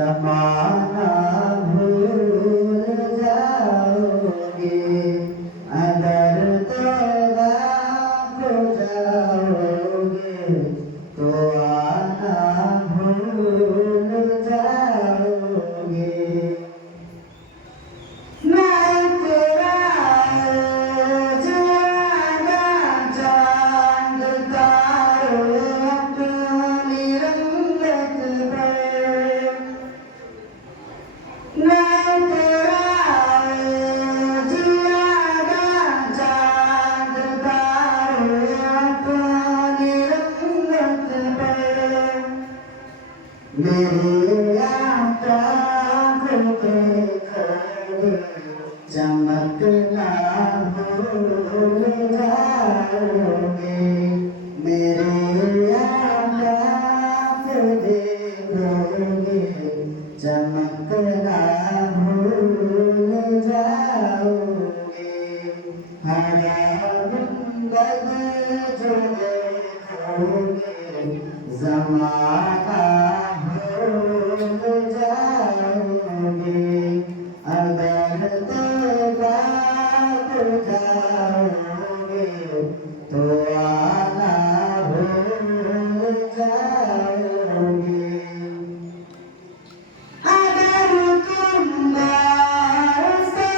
जमाना भूल जाओगे अगर तौबा खो जाओगे तो आना भूल जाओगे। मैं तेरा जाना चांद तारों अपनी रंगत पर। मैं तेरा जाना चांद तारों अपनी रंगत पर। मेरे आका को देखोगे चमकना भूल जाओगे। मेरे आका को देखोगे चमकना भूल जाओगे। हरा गुंबद जो देखोगे ज़माना भूल जाओगे अगर तौबा खो जाओगे तो आना भूल जाओगे। अगर तुम गौर से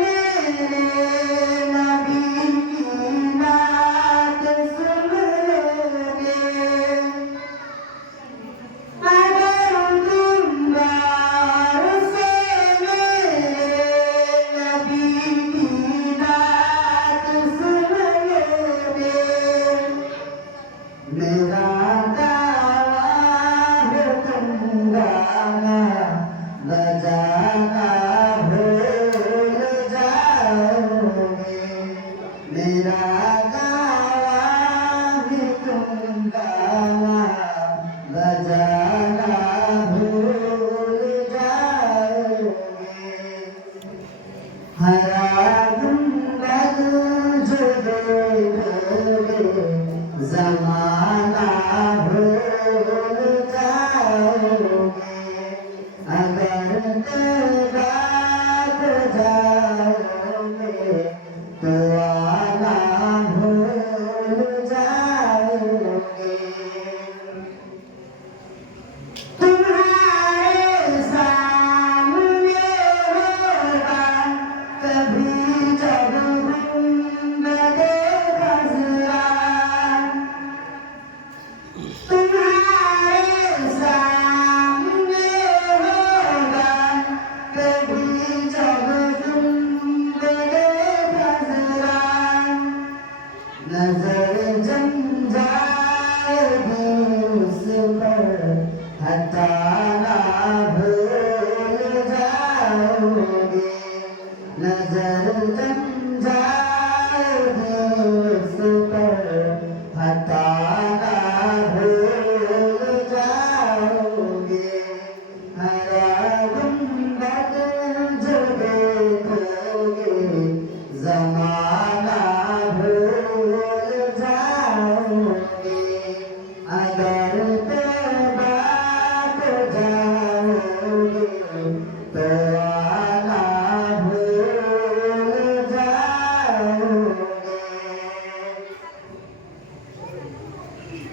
मेरे नबी की बात सुन लोगे। अगर तुम गौर से मेरे नबी की बात सुन लोगे। मेरा दावा है तुम गाना बजाना भूल जाओगे। मेरा दावा है तुम गाना बजाना भूल जाओगे। हरा गुंबद जो देखोगे ज़माना भूल